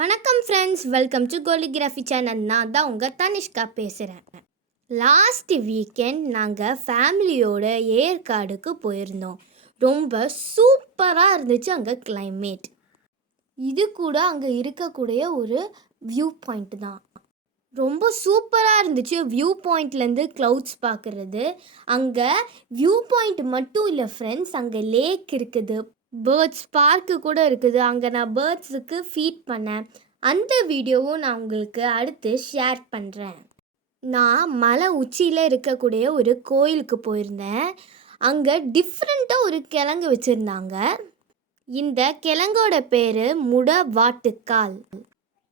வணக்கம் friends, welcome to கோலிகிராஃபி channel. நான் தான் உங்கள் தனிஷ்கா பேசுகிறேன். லாஸ்ட் வீக்கெண்ட் நாங்கள் ஃபேமிலியோட ஏற்காடுக்கு போயிருந்தோம். ரொம்ப சூப்பராக இருந்துச்சு அங்கே கிளைமேட். இது கூட அங்கே இருக்கக்கூடிய ஒரு வியூ பாயிண்ட் தான். ரொம்ப சூப்பராக இருந்துச்சு. வியூ பாயிண்ட்லேருந்து க்ளவுட்ஸ் பார்க்குறது. அங்கே வியூ பாயிண்ட் மட்டும் இல்லை ஃப்ரெண்ட்ஸ், அங்கே லேக் இருக்குது, பேர்ட்ஸ் பார்க்கு கூட இருக்குது. அங்கே நான் பேர்ட்ஸுக்கு ஃபீட் பண்ணேன். அந்த வீடியோவும் நான் உங்களுக்கு அடுத்து ஷேர் பண்ணுறேன். நான் மலை உச்சியில் இருக்கக்கூடிய ஒரு கோயிலுக்கு போயிருந்தேன். அங்கே டிஃப்ரெண்ட்டாக ஒரு கிழங்கு வச்சுருந்தாங்க. இந்த கிழங்கோட பேர் முடவாட்டுக்கால்,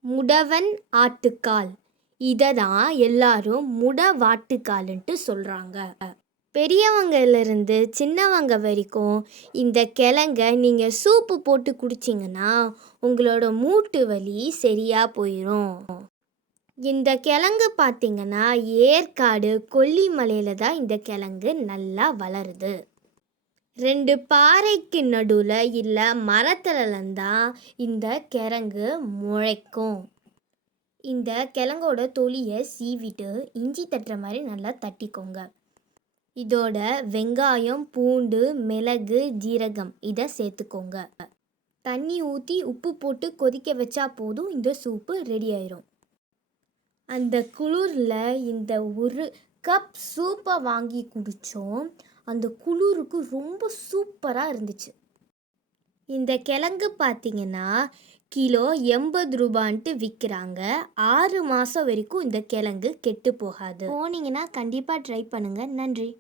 முடவன் ஆட்டுக்கால். இதை தான் எல்லாரும் முடவாட்டுக்கால்ன்ட்டு சொல்கிறாங்க. பெரியவங்கலேருந்து சின்னவங்க வரைக்கும் இந்த கிழங்க நீங்கள் சூப்பு போட்டு குடிச்சிங்கன்னா உங்களோட மூட்டு வலி சரியாக போயிடும். இந்த கிழங்கு பார்த்திங்கன்னா ஏற்காடு கொல்லிமலையில் தான் இந்த கிழங்கு நல்லா வளருது. 2 பாறைக்கு நடுவில் இல்லை மரத்துலலாம் தான் இந்த கிழங்கு முளைக்கும். இந்த கிழங்கோட தொலியை சீவிட்டு இஞ்சி தட்டுற மாதிரி நல்லா தட்டிக்கோங்க. இதோட வெங்காயம், பூண்டு, மிளகு, ஜீரகம் இதை சேர்த்துக்கோங்க. தண்ணி ஊற்றி உப்பு போட்டு கொதிக்க வச்சா போதும், இந்த சூப்பு ரெடி ஆயிரும். அந்த குளிரில் இந்த ஒரு கப் சூப்பை வாங்கி குடித்தோம். அந்த குளிருக்கு ரொம்ப சூப்பராக இருந்துச்சு. இந்த கிழங்கு பார்த்திங்கன்னா கிலோ 80 ரூபான்ட்டு விற்கிறாங்க. 6 மாதம் வரைக்கும் இந்த கிழங்கு கெட்டு போகாது. போனீங்கன்னா கண்டிப்பாக ட்ரை பண்ணுங்கள். நன்றி.